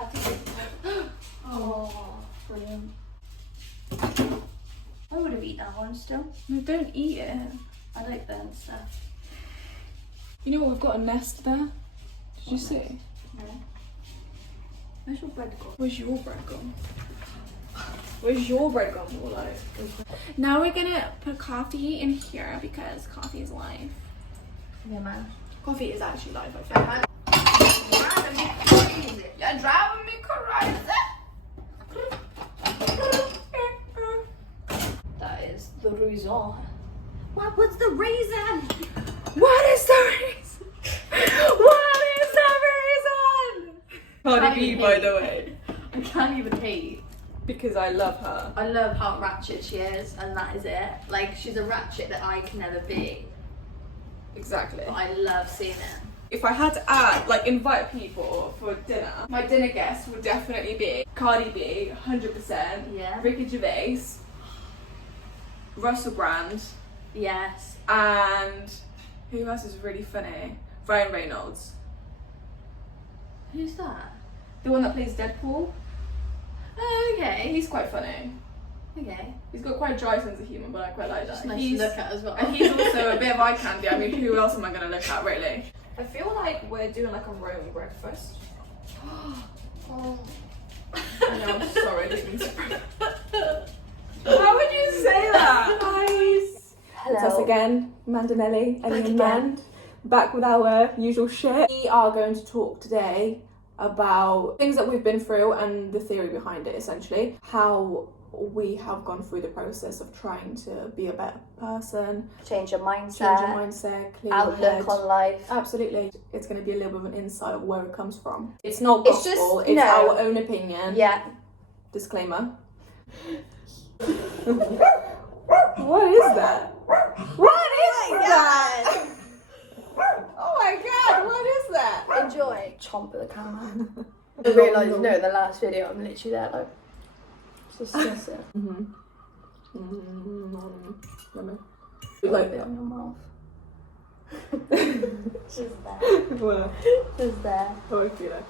had to do. Oh, brilliant. I would have eaten that one still. No, don't eat it. I like burnt stuff. You know what? We've got a nest there. Did you see? No. Where's your bread gone? Where's your bread gone? Where's your bread gone? More like. Now we're gonna put coffee in here because coffee is life. Yeah, man. Coffee is actually life, I think. Driving me crazy. You're driving me crazy. That is the Ruiz. What's the reason? What is the reason? What is the reason? Cardi B, by the way. I can't even hate. Because I love her. I love how ratchet she is, and that is it. Like, she's a ratchet that I can never be. Exactly. But I love seeing it. If I had to add, like, invite people for dinner, my dinner guests would definitely be Cardi B, 100%. Yeah. Ricky Gervais, Russell Brand, Yes. and who else is really funny? Ryan Reynolds. Who's that? The one that plays Deadpool. Oh, okay. He's quite funny. Okay. He's got quite a dry sense of humour, but I quite like that. Just nice He's- to look at as well. And he's also a bit of eye candy. I mean, who else am I going to look at, really? I feel like we're doing like a Roman breakfast. Oh. I know, I'm sorry, I didn't mean to. How would you say that? Guys! Hello. It's us again, Ellie Back and again. Mand. Back with our usual shit. We are going to talk today about things that we've been through and the theory behind it, essentially. How we have gone through the process of trying to be a better person, Change your mindset. change your mindset, clear your Outlook head. on life. Absolutely. It's going to be a little bit of an insight of where it comes from. It's not It's gospel, just- it's no. our own opinion. Yeah. Disclaimer. What is that? What is that? Oh my god, what is that? Enjoy. Chomp at the camera. I realised, no, in the last video, I'm literally there, like, just it. Like Bit on your mouth. Just there. well, Just there. how I feel like.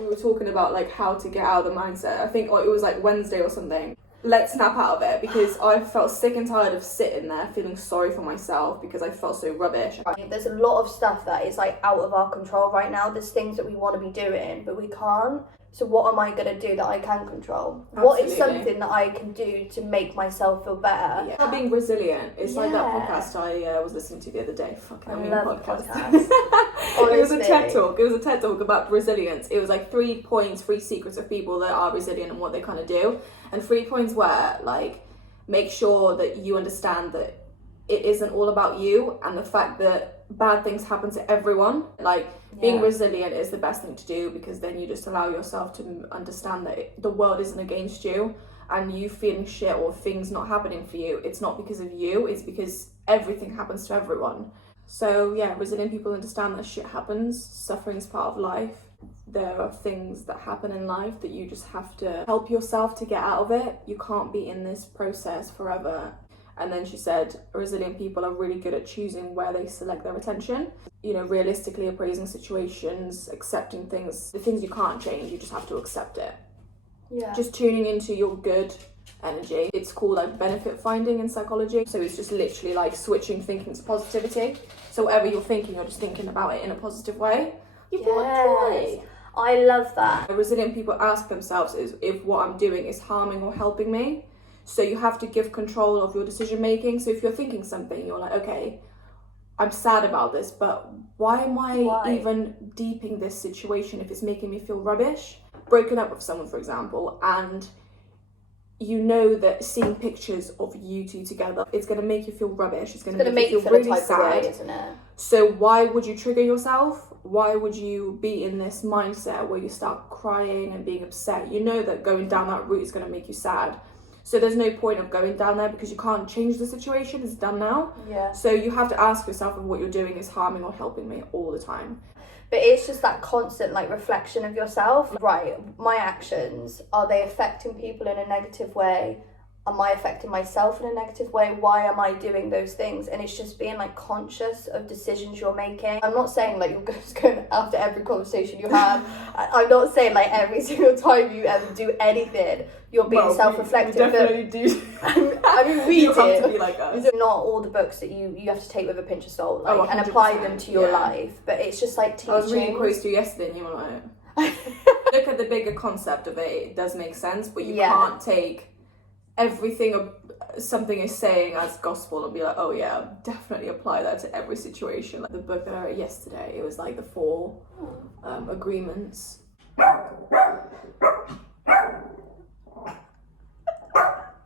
We were talking about like how to get out of the mindset. I think it was like Wednesday or something. Let's snap out of it because I felt sick and tired of sitting there feeling sorry for myself because I felt so rubbish. There's a lot of stuff that is like out of our control right now. There's things that we want to be doing, but we can't. So what am I going to do that I can control? What is Absolutely. something that I can do to make myself feel better? Yeah. Being resilient. It's like that Yeah. podcast I was listening to the other day. Fucking I mean love podcast. podcasts. It was a Honestly. TED talk. It was a TED talk about resilience. It was like 3 points, 3 secrets of people that are resilient and what they kind of do. And 3 points were like, make sure that you understand that it isn't all about you and the fact that bad things happen to everyone. Like being resilient is the best thing to do because then you just allow yourself to understand that the world isn't against you and you feeling shit or things not happening for you. It's not because of you, it's because everything happens to everyone. So yeah, resilient people understand that shit happens, suffering is part of life. There are things that happen in life that you just have to help yourself to get out of it. You can't be in this process forever. And then she said, resilient people are really good at choosing where they select their attention. You know, realistically appraising situations, accepting things, the things you can't change, you just have to accept it. Yeah. Just tuning into your good energy. It's called like benefit finding in psychology. So it's just literally like switching thinking to positivity. So whatever you're thinking, you're just thinking about it in a positive way. You've got joy. I love that. Resilient people ask themselves is if what I'm doing is harming or helping me. So you have to give control of your decision making. So if you're thinking something, you're like, okay, I'm sad about this, but why am I even deeping this situation if it's making me feel rubbish? Broken up with someone, for example, and you know that seeing pictures of you two together, it's going to make you feel rubbish. It's going to make you feel really sad. isn't it? So why would you trigger yourself? Why would you be in this mindset where you start crying and being upset? You know that going down that route is going to make you sad. So there's no point of going down there because you can't change the situation. It's done now. Yeah. So you have to ask yourself if what you're doing is harming or helping me all the time. But it's just that constant like reflection of yourself. Right, my actions, are they affecting people in a negative way am I affecting myself in a negative way? Why am I doing those things? And it's just being like conscious of decisions you're making. I'm not saying like you're just going after every conversation you have. I'm not saying like every single time you ever do anything you're being self-reflective. We definitely do. I mean, we you do. have to be like us. Not all the books that you have to take with a pinch of salt, like, and 100%, apply them to your life. But it's just like teaching. I was reading quotes to you yesterday, and you were like, look at the bigger concept of it. It does make sense, but you can't take everything something is saying as gospel and be like, oh yeah, definitely apply that to every situation. Like the book that I read yesterday, it was like the 4 agreements.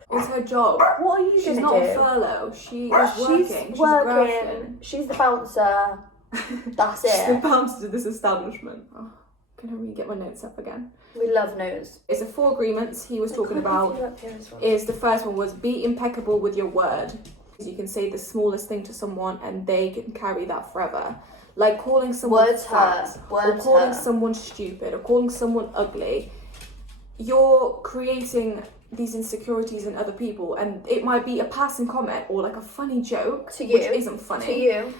It's her job. What are you She's not on furlough. She is working. She's working. She's the bouncer. That's it. She's the bouncer to this establishment. Oh, can I really get my notes up again? We love notes. It's the 4 agreements he was talking about. Is the first one was be impeccable with your word. You can say the smallest thing to someone and they can carry that forever. Like calling someone fat, or calling someone stupid, or calling someone ugly. You're creating these insecurities in other people, and it might be a passing comment or like a funny joke to you, which isn't funny to you,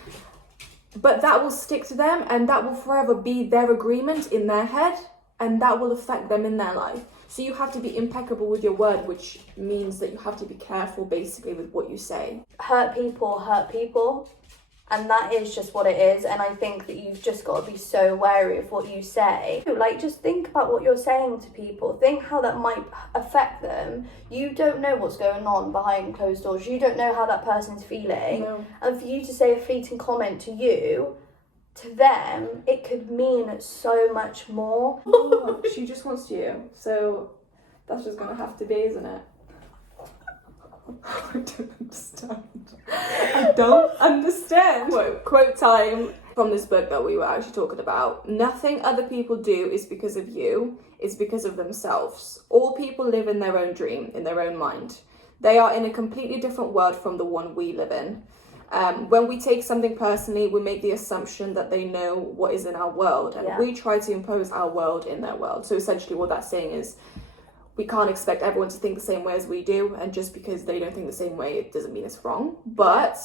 but that will stick to them, and that will forever be their agreement in their head, and that will affect them in their life. So you have to be impeccable with your word, which means that you have to be careful basically with what you say. Hurt people, and that is just what it is. And I think that you've just got to be so wary of what you say. Like, just think about what you're saying to people. Think how that might affect them. You don't know what's going on behind closed doors. You don't know how that person's feeling. No. And for you to say a fleeting comment to you, to them, it could mean so much more. She just wants you, so that's just gonna have to be, isn't it? I don't understand. I don't understand. Quote time from this book that we were actually talking about. Nothing other people do is because of you, it's because of themselves. All people live in their own dream, in their own mind. They are in a completely different world from the one we live in. When we take something personally, we make the assumption that they know what is in our world, and we try to impose our world in their world. So essentially what that's saying is we can't expect everyone to think the same way as we do, and just because they don't think the same way, it doesn't mean it's wrong. But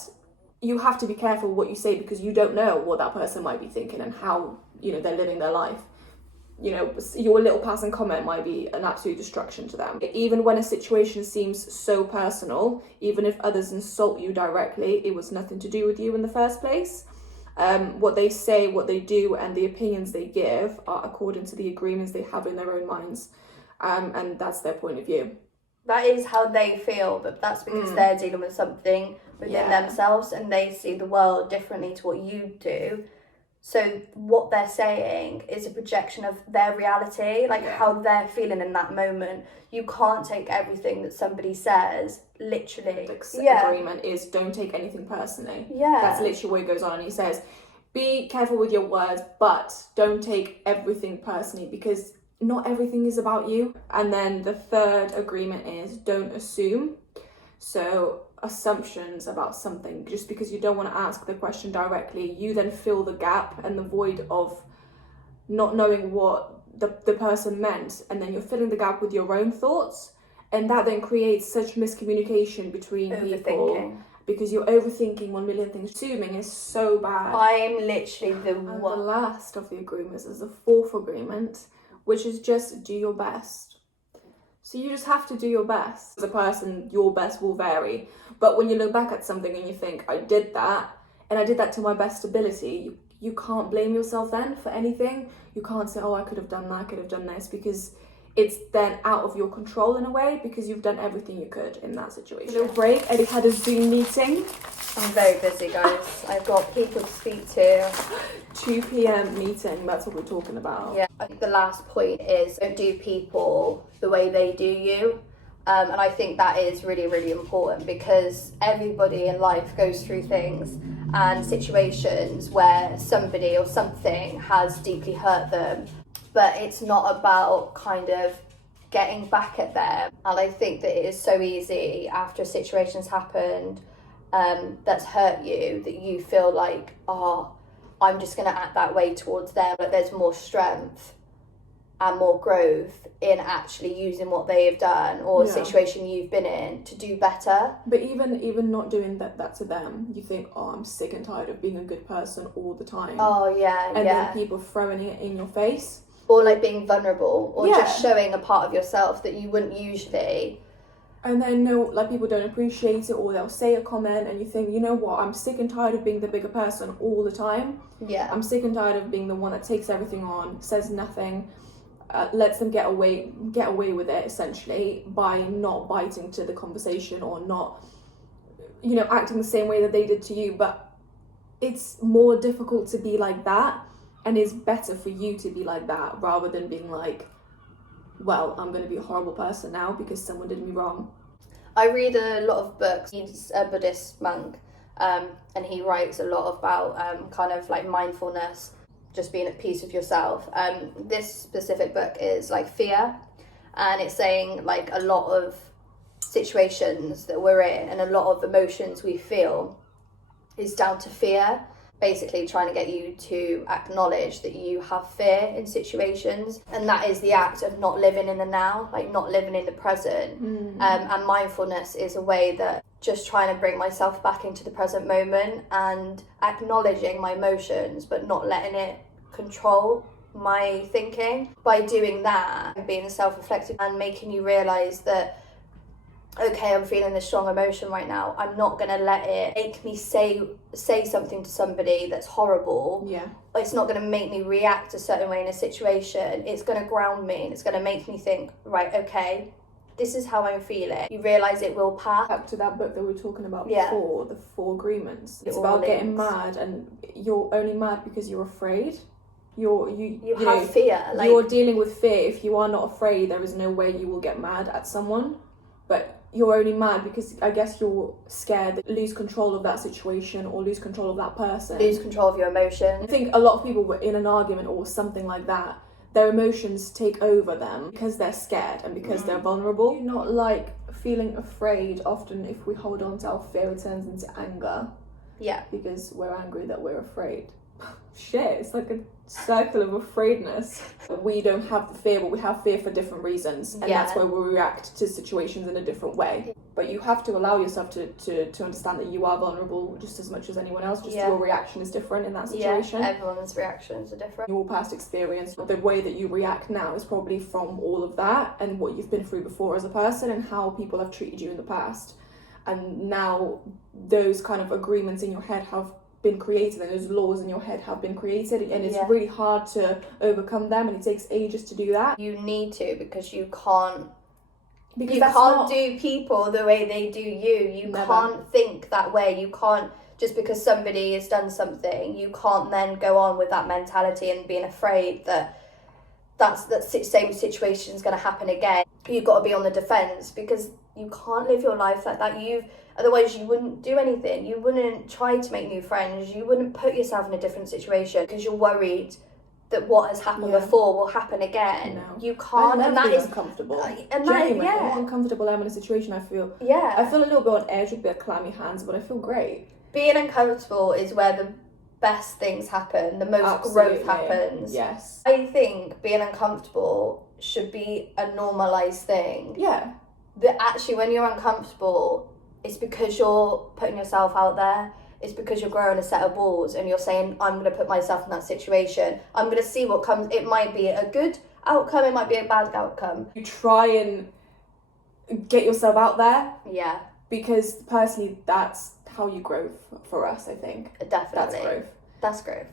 you have to be careful what you say, because you don't know what that person might be thinking and how, they're living their life. Your little passing comment might be an absolute destruction to them. Even when a situation seems so personal, even if others insult you directly, it was nothing to do with you in the first place. What they say, what they do, and the opinions they give are according to the agreements they have in their own minds. And that's their point of view. That is how they feel, but that's because they're dealing with something within themselves, and they see the world differently to what you do. So what they're saying is a projection of their reality, like how they're feeling in that moment. You can't take everything that somebody says literally. Agreement is don't take anything personally. Yeah. That's literally what he goes on, and he says, be careful with your words, but don't take everything personally, because not everything is about you. And then the third agreement is don't assume. So assumptions about something, just because you don't want to ask the question directly, you then fill the gap and the void of not knowing what the person meant, and then you're filling the gap with your own thoughts, and that then creates such miscommunication between people, because you're overthinking 1 million things. Assuming is so bad. I'm literally the one. The last of the agreements is the 4th agreement, which is just do your best. So you just have to do your best. As a person, your best will vary. But when you look back at something and you think, I did that, and I did that to my best ability, you can't blame yourself then for anything. You can't say, oh, I could have done that, I could have done this, because it's then out of your control in a way, because you've done everything you could in that situation. A little break. Ellie had a Zoom meeting. I'm very busy, guys. I've got people to speak to. 2 p.m. meeting, that's what we're talking about. Yeah, I think the last point is don't do people the way they do you. And I think that is really, really important, because everybody in life goes through things and situations where somebody or something has deeply hurt them. But it's not about kind of getting back at them. And I think that it is so easy after a situation's happened that's hurt you, that you feel like, I'm just going to act that way towards them, but there's more strength and more growth in actually using what they have done or a Yeah. situation you've been in to do better. But even not doing that to them, you think, oh, I'm sick and tired of being a good person all the time. Oh, yeah, And yeah. then people throwing it in your face. Or like being vulnerable, or Yeah. just showing a part of yourself that you wouldn't usually. And then people don't appreciate it, or they'll say a comment and you think, you know what, I'm sick and tired of being the bigger person all the time. Yeah. I'm sick and tired of being the one that takes everything on, says nothing, lets them get away with it, essentially, by not biting to the conversation or not, acting the same way that they did to you. But it's more difficult to be like that, and it's better for you to be like that rather than being like, well, I'm going to be a horrible person now because someone did me wrong. I read a lot of books. He's a Buddhist monk, and he writes a lot about kind of like mindfulness, just being at peace with yourself. This specific book is like fear, and it's saying like a lot of situations that we're in and a lot of emotions we feel is down to fear. Basically trying to get you to acknowledge that you have fear in situations, and that is the act of not living in the now, like not living in the present. And mindfulness is a way that just trying to bring myself back into the present moment and acknowledging my emotions but not letting it control my thinking. By doing that, being self-reflective and making you realise that, okay, I'm feeling this strong emotion right now, I'm not going to let it make me say something to somebody that's horrible. Yeah. It's not going to make me react a certain way in a situation. It's going to ground me, and it's going to make me think, right, okay, this is how I'm feeling. You realise it will pass. Back to that book that we were talking about Yeah. before, the 4 agreements. It's It all about getting links. mad, and you're only mad because you're afraid. You have fear. Like, you're dealing with fear. If you are not afraid, there is no way you will get mad at someone. But you're only mad because I guess you're scared that you lose control of that situation or lose control of that person. lose control of your I emotions. think a lot of people were in an argument or something like that, their emotions take over them because they're scared and because they're vulnerable. Not like feeling afraid. Often if we hold on to our fear, it turns into anger Yeah. because we're angry that we're afraid. Shit, it's like a circle of afraidness. We don't have the fear, but we have fear for different reasons, and Yeah. that's why we react to situations in a different way. But you have to allow yourself to understand that you are vulnerable just as much as anyone else, just Yeah. your reaction is different in that situation. Yeah, everyone's reactions are different. Your past experience, the way that you react now is probably from all of that and what you've been through before as a person and how people have treated you in the past. And now those kind of agreements in your head have been created, and those laws in your head have been created, and it's Yeah. really hard to overcome them, and it takes ages to do that. You need to, because you can't Because you that's can't not- do people the way they do you. You Never. can't think that way. You can't, just because somebody has done something, you can't then go on with that mentality and being afraid that that same situation is going to happen again. You've got to be on the defense, because you can't live your life like that. Otherwise you wouldn't do anything. You wouldn't try to make new friends. You wouldn't put yourself in a different situation because you're worried that what has happened Yeah. before will happen again. No. You can't, I'd and never that be is uncomfortable. and that is, Genuinely, yeah. the more uncomfortable I'm in a situation, I feel Yeah. a little bit on edge with a bit of clammy hands, but I feel great. Being uncomfortable is where the best things happen, the most Absolutely. growth happens. Yes. I think being uncomfortable should be a normalised thing. Yeah. That actually, when you're uncomfortable, it's because you're putting yourself out there. It's because you're growing a set of balls and you're saying, I'm going to put myself in that situation. I'm going to see what comes. It might be a good outcome, it might be a bad outcome. You try and get yourself out there, Yeah, because personally that's how you grow for us, I think. definitely. That's growth. That's growth.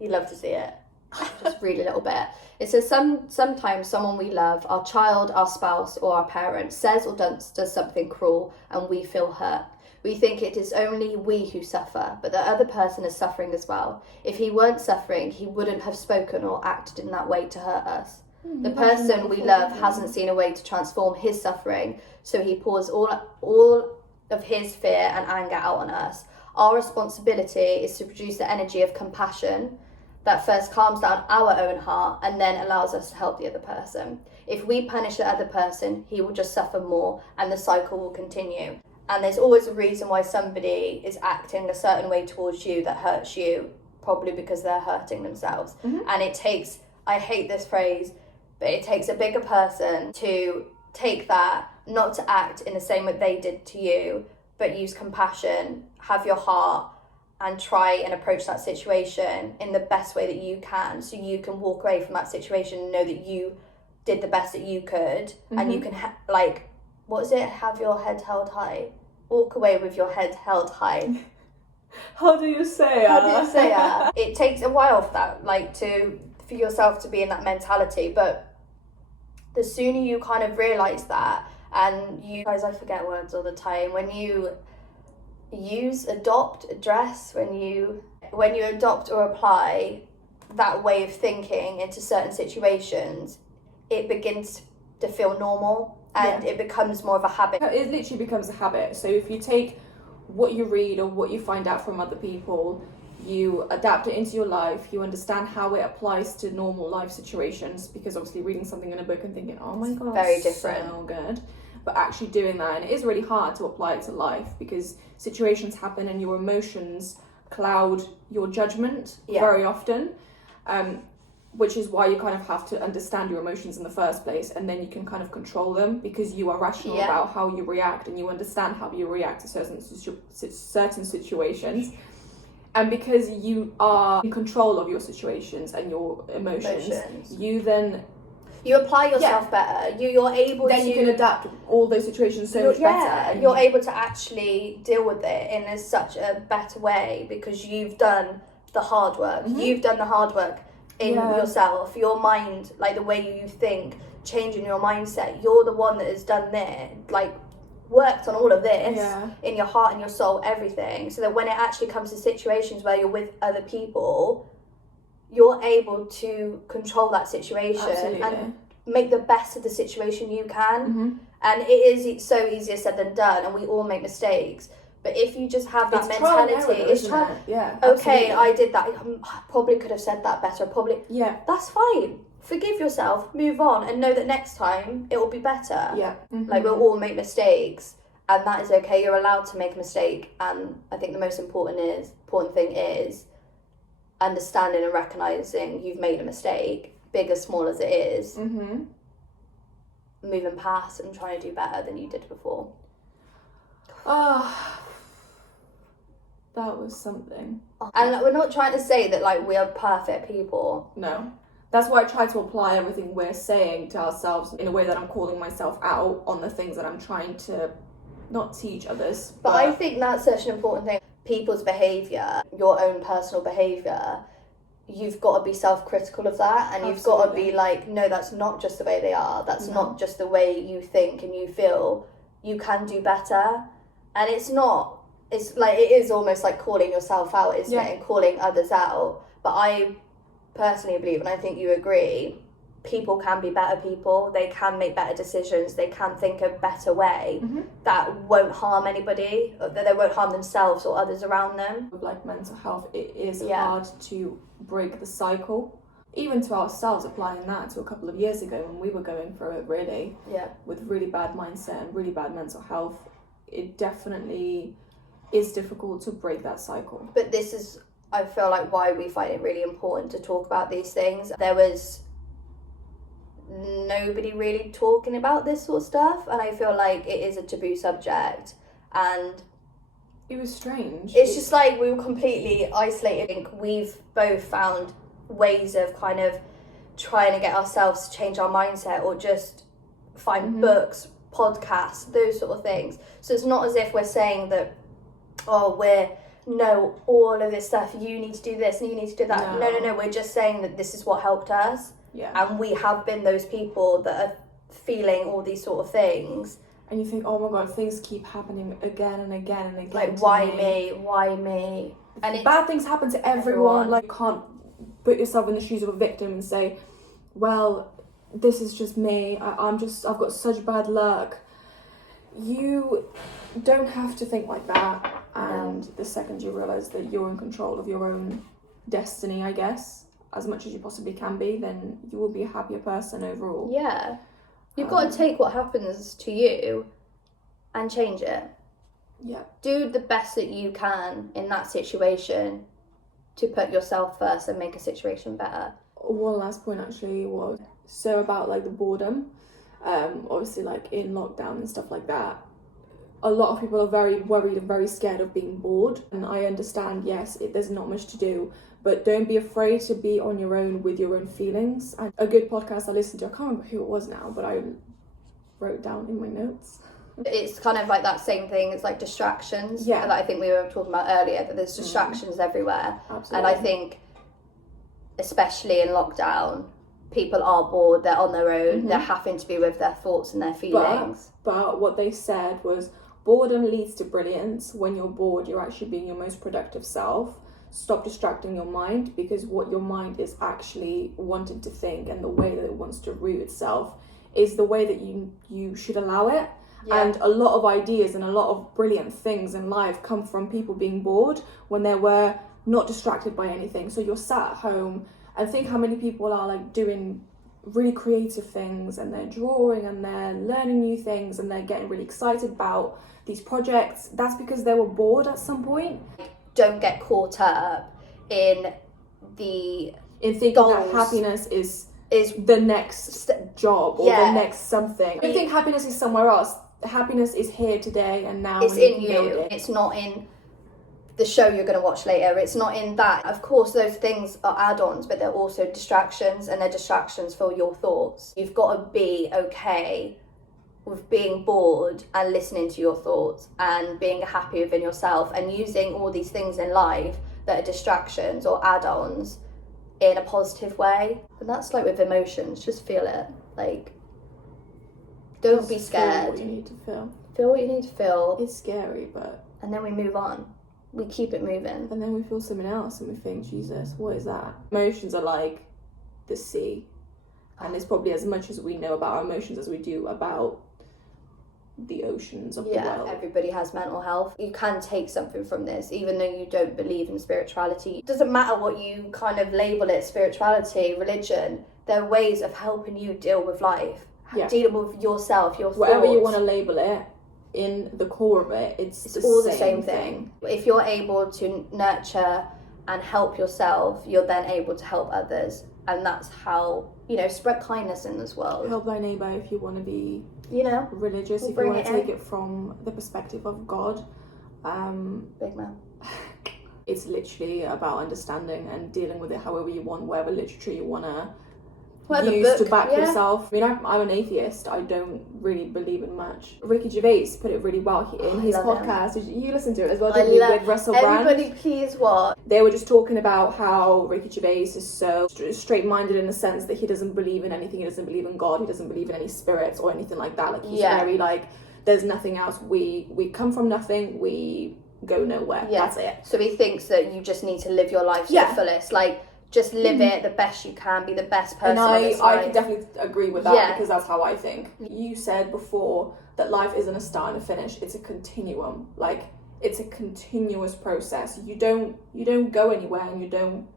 You love to see it. Just read a little bit. It says, sometimes someone we love, our child, our spouse, or our parent, says or does something cruel, and we feel hurt. We think it is only we who suffer, but the other person is suffering as well. If he weren't suffering, he wouldn't have spoken or acted in that way to hurt us. The person we love hasn't seen a way to transform his suffering, so he pours all of his fear and anger out on us. Our responsibility is to produce the energy of compassion that first calms down our own heart and then allows us to help the other person. If we punish the other person, he will just suffer more, and the cycle will continue. And there's always a reason why somebody is acting a certain way towards you that hurts you, probably because they're hurting themselves. And it takes I hate this phrase, but it takes a bigger person to take that, not to act in the same way they did to you, but use compassion, have your heart, and try and approach that situation in the best way that you can, so you can walk away from that situation and know that you did the best that you could, and you can what is it? Have your head held high. Walk away with your head held high. How do you say that? It takes a while for that, for yourself to be in that mentality, but the sooner you kind of realise that, and you guys, I forget words all the time, when you address, when you adopt or apply that way of thinking into certain situations, it begins to feel normal, and it becomes more of a habit. It literally becomes a habit. So if you take what you read or what you find out from other people, you adapt it into your life, you understand how it applies to normal life situations, because obviously reading something in a book and thinking, oh my god, very different, so good, but actually doing that, and it is really hard to apply it to life because situations happen and your emotions cloud your judgment very often, which is why you kind of have to understand your emotions in the first place, and then you can kind of control them because you are rational about how you react, and you understand how you react to certain situations. And because you are in control of your situations and your emotions. You apply yourself better. You're able to... Then you can adapt all those situations so much better. You're able to actually deal with it in such a better way because you've done the hard work. You've done the hard work in yourself, your mind, the way you think, changing your mindset. You're the one that has done it, worked on all of this in your heart and your soul, everything, so that when it actually comes to situations where you're with other people, you're able to control that situation and make the best of the situation you can. And it is so easier said than done, and we all make mistakes, but if you just have that mentality, it's trying. Okay, I did that, I probably could have said that better, that's fine. Forgive yourself, move on, and know that next time it will be better. We'll all make mistakes, and that is okay. You're allowed to make a mistake, and I think the most important thing is understanding and recognising you've made a mistake, big or small as it is, moving past and trying to do better than you did before. That was something. And we're not trying to say that we are perfect people. No. That's why I try to apply everything we're saying to ourselves in a way that I'm calling myself out on the things that I'm trying to not teach others. But I think that's such an important thing. People's behaviour, your own personal behaviour, you've got to be self-critical of that, and you've got to be no, that's not just the way they are. That's not just the way you think and you feel. You can do better. And it is almost like calling yourself out, isn't it? And calling others out. But I personally believe, and I think you agree, people can be better people. They can make better decisions. They can think a better way that won't harm anybody, that they won't harm themselves or others around them. With mental health, it is hard to break the cycle. Even to ourselves, applying that to a couple of years ago when we were going through it really, with really bad mindset and really bad mental health, it definitely is difficult to break that cycle. But this is, I feel why we find it really important to talk about these things. There was nobody really talking about this sort of stuff, and I feel it is a taboo subject, and it was strange. It's just we were completely isolated. I think we've both found ways of kind of trying to get ourselves to change our mindset, or just find books, podcasts, those sort of things. So it's not as if we're saying that, no, all of this stuff, you need to do this and you need to do that. No, we're just saying that this is what helped us. And we have been those people that are feeling all these sort of things. And you think, oh my god, things keep happening again and again and again. Why me? And bad things happen to everyone. You can't put yourself in the shoes of a victim and say, well, this is just me. I've got such bad luck. You don't have to think like that. And the second you realise that you're in control of your own destiny, I guess, as much as you possibly can be, then you will be a happier person overall. Yeah. You've got to take what happens to you and change it. Yeah. Do the best that you can in that situation to put yourself first and make a situation better. one last point actually was so about like the boredom. Obviously, like in lockdown and stuff like that, a lot of people are very worried and very scared of being bored. And I understand, yes, there's not much to do, but don't be afraid to be on your own with your own feelings. And a good podcast I listened to, I can't remember who it was now, but I wrote down in my notes. It's kind of like that same thing as like distractions. Yeah. That I think we were talking about earlier, that there's distractions everywhere. Absolutely. And I think, especially in lockdown, people are bored, they're on their own, they're having to be with their thoughts and their feelings. But what they said was, boredom leads to brilliance. When you're bored, you're actually being your most productive self. Stop distracting your mind, because what your mind is actually wanting to think and the way that it wants to root itself is the way that you should allow it. Yeah. And a lot of ideas and a lot of brilliant things in life come from people being bored when they were not distracted by anything. So you're sat at home, and think how many people are like doing really creative things, and they're drawing and they're learning new things and they're getting really excited about these projects. That's because they were bored at some point. Don't get caught up in thinking goals. that happiness is the next job or the next something. Don't think happiness is somewhere else. Happiness is here today and now. It's in you. It's not in the show you're going to watch later. It's not in that. Of course, those things are add-ons, but they're also distractions, and they're distractions for your thoughts. You've got to be okay with being bored and listening to your thoughts and being happy within yourself, and using all these things in life that are distractions or add-ons in a positive way. And that's like with emotions, just feel it. Like, don't be scared. Feel what you need to feel. Feel what you need to feel. It's scary, but... And then we move on. We keep it moving. And then we feel something else and we think, Jesus, what is that? Emotions are like the sea. And it's probably as much as we know about our emotions as we do about the oceans of the world. Everybody has mental health. You can take something from this, even though you don't believe in spirituality. It doesn't matter what you kind of label it, spirituality, religion. There are ways of helping you deal with life. Dealing with yourself, your whatever thoughts. You want to label it, in the core of it, it's all the same thing. If you're able to nurture and help yourself, you're then able to help others. And that's how, spread kindness in this world. Help thy neighbour if you want to be, religious, if you want to take it from the perspective of God. Big man. It's literally about understanding and dealing with it however you want, whatever literature you want to use to back yourself. I mean, I'm an atheist. I don't really believe in much. Ricky Gervais put it really well in his podcast. Did you listen to it as well? With Russell Brand? Everybody please watch. They were just talking about how Ricky Gervais is so straight-minded in the sense that he doesn't believe in anything. He doesn't believe in God. He doesn't believe in any spirits or anything like that. Like, he's very like, there's nothing else. We come from nothing. We go nowhere. That's it. So he thinks that you just need to live your life to the fullest. Like, just live it the best you can, be the best person. And I can definitely agree with that because that's how I think. You said before that life isn't a start and a finish, it's a continuum. Like, it's a continuous process. You don't go anywhere and you don't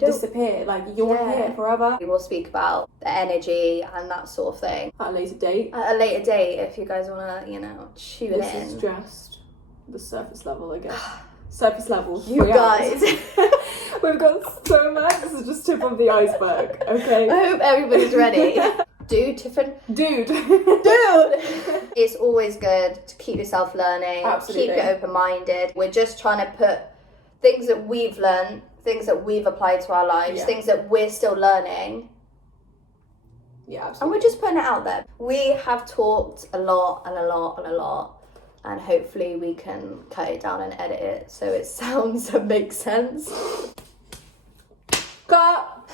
disappear. Like, you're here forever. We will speak about the energy and that sort of thing. At a later date. At a later date, if you guys want to, tune in. This is just the surface level, I guess. Surface level. You guys. We've got so much. This is just tip of the iceberg, okay? I hope everybody's ready. Dude. It's always good to keep yourself learning. Absolutely. Keep it open-minded. We're just trying to put things that we've learned, things that we've applied to our lives, things that we're still learning. Yeah, absolutely. And we're just putting it out there. We have talked a lot. And hopefully we can cut it down and edit it so it sounds and makes sense. Cut!